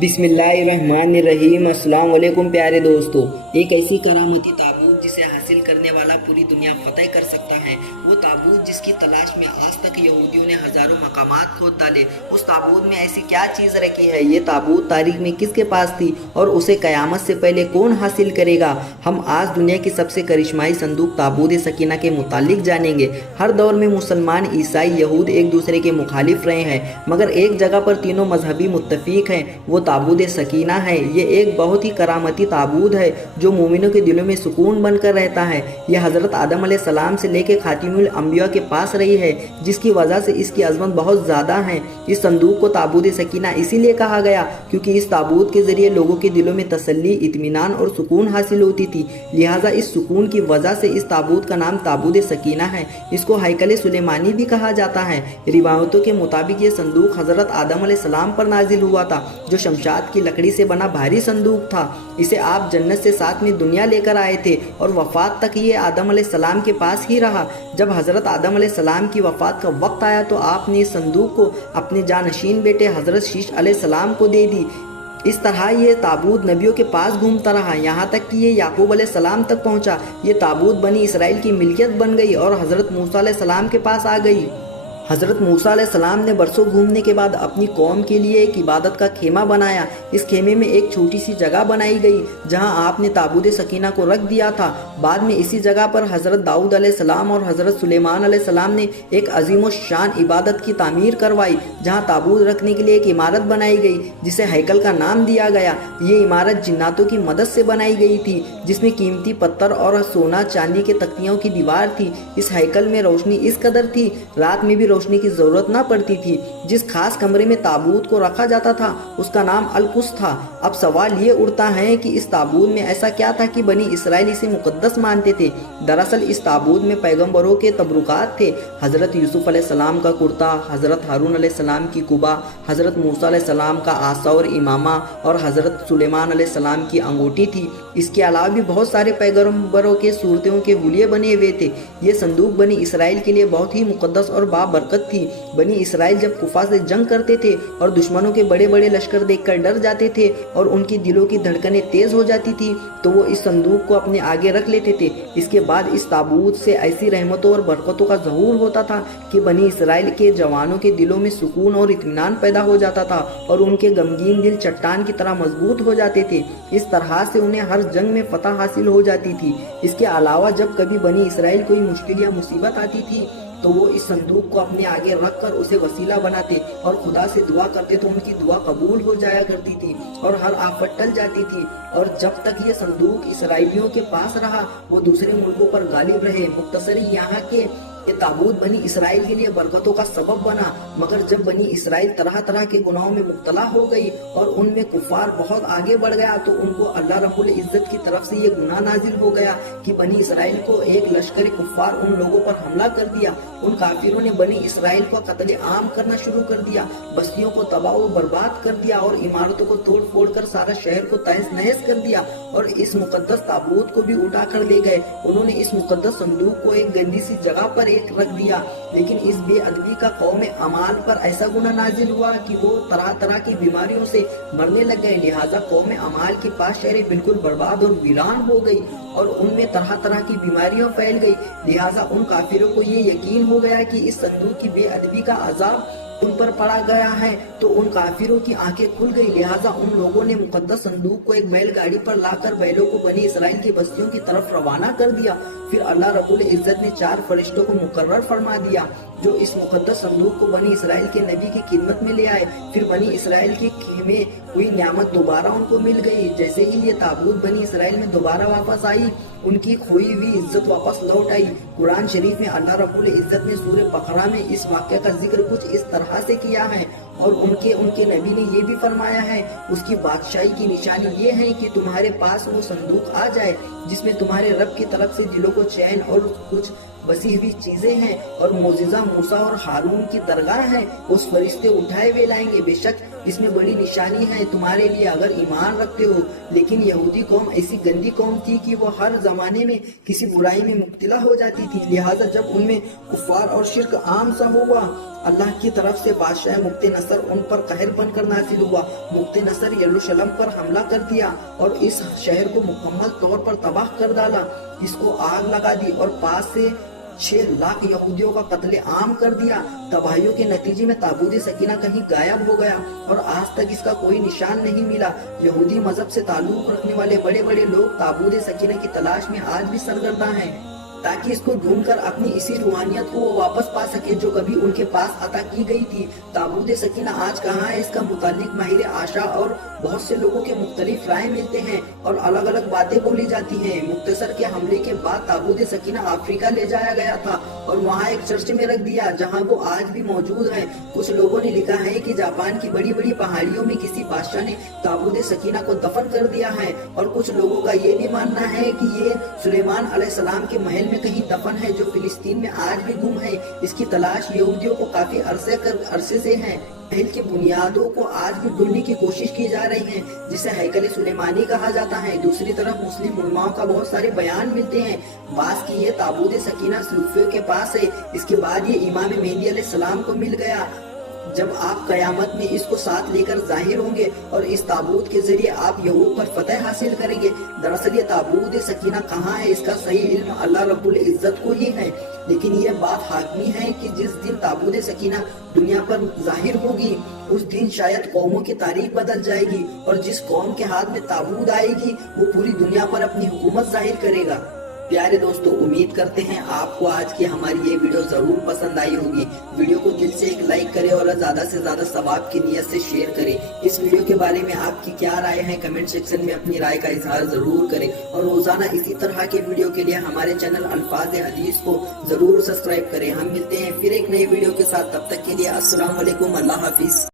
बिस्मिल्लाहिर्रहमानिर्रहीम। अस्सलाम वालेकुम प्यारे दोस्तों। एक ऐसी करामती ताबूत जिसे हासिल करने वाला पूरी दुनिया फतेह कर सकता है, वो ताबूत जिसकी तलाश में आज तक यहूदियों ने हजारों मकामात खोद डाले। उस ताबूत में ऐसी क्या चीज़ रखी है, ये ताबूत तारीख में किसके पास थी और उसे क़यामत से पहले कौन हासिल करेगा। हम आज दुनिया की सबसे करिश्माई संदूक ताबूत सकीना के मुतालिक जानेंगे। हर दौर में मुसलमान, ईसाई, यहूद एक दूसरे के मुखालिफ रहे हैं, मगर एक जगह पर तीनों मजहबी मुत्तफिक हैं, वो ताबूत सकीना है। ये एक बहुत ही करामती ताबूत है जो मोमिनों के दिलों में सुकून बनकर रहता है। यह हज़रत आदम अलैहिस्सलाम से लेकर खातिमुल अंबिया के पास रही है, जिसकी वजह से इसकी अजमत बहुत ज़्यादा है। इस संदूक को ताबूत सकीना इसीलिए कहा गया क्योंकि इस ताबूत के ज़रिए लोगों के दिलों में तसल्ली, इत्मीनान और सुकून हासिल होती थी। लिहाजा इस सुकून की वजह से इस ताबूत का नाम ताबूत सकीना है। इसको हैकल सुलेमानी भी कहा जाता है। रिवायतों के मुताबिक ये संदूक हज़रत आदम अलैहिस्सलाम पर नाजिल हुआ था, जो शमशाद की लकड़ी से बना भारी संदूक था। इसे आप जन्नत से साथ में दुनिया लेकर आए थे और वफ़ात तक ये आदम अलैहिस्सलाम के पास ही रहा। जब हज़रत आदम अलैहिस्सलाम की वफ़ात का वक्त आया तो आपने इस संदूक को अपने जानशीन बेटे हज़रत शीश अलैहिस्सलाम को दे दी। इस तरह ये ताबूत नबियों के पास घूमता रहा, यहाँ तक कि ये याकूब अलैहिस्सलाम तक पहुँचा। ये ताबूत बनी इसराइल की मिल्कियत बन गई और हज़रत मूसा अलैहिस्सलाम के पास आ गई। हज़रत मूसा अलैहिस्सलाम ने बरसों घूमने के बाद अपनी कौम के लिए एक इबादत का खेमा बनाया। इस खेमे में एक छोटी सी जगह बनाई गई जहां आपने ताबूत सकीना को रख दिया था। बाद में इसी जगह पर हज़रत दाऊद अलैहिस्सलाम और हज़रत सुलेमान अलैहिस्सलाम ने एक अजीम शान इबादत की तामीर करवाई, जहां ताबूत रखने के लिए एक इमारत बनाई गई जिसे हैकल का नाम दिया गया। ये इमारत जिन्नातों की मदद से बनाई गई थी, जिसमें कीमती पत्थर और सोना चांदी के तख्तियों की दीवार थी। इस हैकल में रोशनी इस कदर थी, रात में भी रोशनी की जरूरत ना पड़ती थी। जिस खास कमरे में ताबूत को रखा जाता था उसका नाम अलकुस था। अब सवाल ये उठता है कि इस ताबूत में ऐसा क्या था कि बनी इसराइल इसे मुकद्दस मानते थे। दरअसल इस ताबूत में पैगंबरों के तबरुकात थे। हज़रत यूसुफ अलैहिस्सलाम का कुर्ता, हज़रत हारून अलैहिस्सलाम की कुबा, हज़रत मूसा अलैहिस्सलाम का आसा और इमामा और हज़रत सुलेमान अलैहिस्सलाम की अंगूठी थी। इसके अलावा भी बहुत सारे पैगंबरों के सूरतों के हुलिये बने हुए थे। ये संदूक बनी इसराइल के लिए बहुत ही मुकद्दस और बाबरकत थी। बनी इसराइल जब कुफा से जंग करते थे और दुश्मनों के बड़े बड़े लश्कर देखकर डर जाते थे और उनके दिलों की धड़कनें तेज हो जाती थी, तो वो इस संदूक को अपने आगे रख लेते थे। इसके बाद इस ताबूत से ऐसी रहमतों और बरकतों का ज़हूर होता था कि बनी इसराइल के जवानों के दिलों में सुकून और इत्मीनान पैदा हो जाता था और उनके गमगीन दिल चट्टान की तरह मजबूत हो जाते थे। इस तरह से उन्हें हर जंग में फतह हासिल हो जाती थी। इसके अलावा जब कभी बनी इसराइल कोई मुश्किल या मुसीबत आती थी तो वो इस संदूक को अपने आगे रखकर उसे वसीला बनाते और खुदा से दुआ करते तो उनकी दुआ कबूल हो जाया करती थी और हर आफत टल जाती थी। और जब तक ये संदूक इसराइलियों के पास रहा वो दूसरे मुल्कों पर गालिब रहे। मुख्तसरी यहाँ के ये ताबूत बनी इसराइल के लिए बरकतों का सबब बना, मगर जब बनी इसराइल तरह तरह के गुनाहों में मुब्तला हो गई और उनमें कुफार बहुत आगे बढ़ गया तो उनको अल्लाह रब्बुल इज्जत की तरफ से ये गुनाह नाजिल हो गया कि बनी इसराइल को एक लश्कर कुफार उन लोगों पर हमला कर दिया। उन काफिरों ने बनी इसराइल को कत्ले आम करना शुरू कर दिया, बस्तियों को तबाह व बर्बाद कर दिया और इमारतों को तोड़ फोड़ कर सारा शहर को तहस नहस कर दिया और इस मुकद्दस ताबूत को भी उठा कर ले गए। उन्होंने इस मुकद्दस संदूक को एक गंदी सी जगह पर रख दिया। लेकिन इस बेअदबी का कौम अमाल पर ऐसा गुनाह नाजिल हुआ कि वो तरह तरह की बीमारियों से मरने लग गए। लिहाजा कौम अमाल के पास शहर बिल्कुल बर्बाद और वीरान हो गई और उनमें तरह तरह की बीमारियां फैल गई। लिहाजा उन काफिरों को ये यकीन हो गया कि इस संदूक की बेअदबी का अजाब उन पर पड़ा गया है, तो उन काफिरों की आंखें खुल गई। लिहाजा उन लोगों ने मुकद्दस संदूक को एक बैलगाड़ी पर लाकर बैलों को बनी इसराइल की बस्तियों की तरफ रवाना कर दिया। फिर अल्लाह रब्बुल इज्जत ने 4 फरिश्तों को मुकर्रर फरमा दिया जो इस मुकद्दस संदूक को बनी इसराइल के नबी की खिदमत में ले आए। फिर बनी इसराइल के खेमे हुई नियामत दोबारा उनको मिल गई। जैसे ही ये ताबूत बनी इसराइल में दोबारा वापस आई, उनकी खोई हुई इज्जत वापस लौट आई। कुरान शरीफ में अल्लाह रब्बुल इज्जत ने सूरह बकरा में इस वाक़या का जिक्र कुछ इस तरह से किया है और उनके नबी ने ये भी फरमाया है, उसकी बादशाही की निशानी ये है कि तुम्हारे पास वो संदूक आ जाए जिसमें तुम्हारे रब की तरफ से दिलों को चैन और कुछ बसी हुई चीजें हैं और मोजिजा मूसा और हारून की दरगाह है। उस फरिश्ते उठाए हुए लाएंगे। बेशक اس میں بڑی نشانی ہے تمہارے لیے اگر ایمان رکھتے ہو۔ لیکن یہودی قوم ایسی گندی قوم تھی کہ وہ ہر زمانے میں کسی برائی میں مبتلا ہو جاتی تھی، لہٰذا جب ان میں کفار اور شرک عام سا ہوا، اللہ کی طرف سے بادشاہ مقت نصر ان پر قہر بن کر نازل ہوا۔ مقت نصر یروشلم پر حملہ کر دیا اور اس شہر کو مکمل طور پر تباہ کر ڈالا، اس کو آگ لگا دی اور پاس سے 6 لاکھ یہودیوں کا قتل عام کر دیا۔ تباہیوں کے نتیجے میں تابوت سکینہ کہیں غائب ہو گیا اور آج تک اس کا کوئی نشان نہیں ملا۔ یہودی مذہب سے تعلق رکھنے والے بڑے بڑے لوگ تابوت سکینہ کی تلاش میں آج بھی سرگرداں ہیں، تاکہ اس کو ڈھونڈ کر اپنی اسی روحانیت کو وہ واپس پا سکے جو کبھی ان کے پاس عطا کی گئی تھی۔ تابوت سکینہ آج کہاں ہے، اس کا متعلق ماہر عاشا اور بہت سے لوگوں کے مختلف رائے ملتے ہیں اور الگ الگ باتیں بولی جاتی ہیں۔ مختصر کے حملے کے بعد تابوت سکینہ افریقہ لے جایا گیا تھا اور وہاں ایک چرچ میں رکھ دیا جہاں وہ آج بھی موجود ہے۔ کچھ لوگوں نے لکھا ہے کہ جاپان کی بڑی بڑی پہاڑیوں میں کسی بادشاہ نے تابوت سکینہ کو دفن کر دیا ہے، اور کچھ لوگوں کا یہ بھی ماننا ہے کہ یہ سلیمان علیہ السلام کے محل میں کہیں دفن ہے جو فلسطین میں آج بھی گم ہے۔ اس کی تلاش یہودیوں کو کافی عرصے سے ہے۔ محل کی بنیادوں کو آج بھی ڈھونڈنے کی کوشش کی جا رہی ہے جسے ہیکل سلیمانی کہا جاتا ہے۔ دوسری طرف مسلم علماء کا بہت سارے بیان ملتے ہیں، بعض کی یہ تابوت سکینہ صوفیوں کے پاس ہے، اس کے بعد یہ امام مہدی علیہ السلام کو مل گیا جب آپ قیامت میں اس کو ساتھ لے کر ظاہر ہوں گے اور اس تابوت کے ذریعے آپ یہود پر فتح حاصل کریں گے۔ دراصل یہ تابوت سکینہ کہاں ہے اس کا صحیح علم اللہ رب العزت کو ہی ہے، لیکن یہ بات حاکمی ہے کہ جس دن تابوت سکینہ دنیا پر ظاہر ہوگی اس دن شاید قوموں کی تاریخ بدل جائے گی، اور جس قوم کے ہاتھ میں تابوت آئے گی وہ پوری دنیا پر اپنی حکومت ظاہر کرے گا۔ پیارے دوستو، امید کرتے ہیں آپ کو آج کی ہماری یہ ویڈیو ضرور پسند آئی ہوگی۔ ویڈیو کو دل سے ایک لائک کریں اور زیادہ سے زیادہ ثواب کی نیت سے شیئر کریں۔ اس ویڈیو کے بارے میں آپ کی کیا رائے ہے کمنٹ سیکشن میں اپنی رائے کا اظہار ضرور کریں، اور روزانہ اسی طرح کے ویڈیو کے لیے ہمارے چینل الفاظ حدیث کو ضرور سبسکرائب کریں۔ ہم ملتے ہیں پھر ایک نئی ویڈیو کے ساتھ، تب تک کے لیے السلام علیکم، اللہ حافظ۔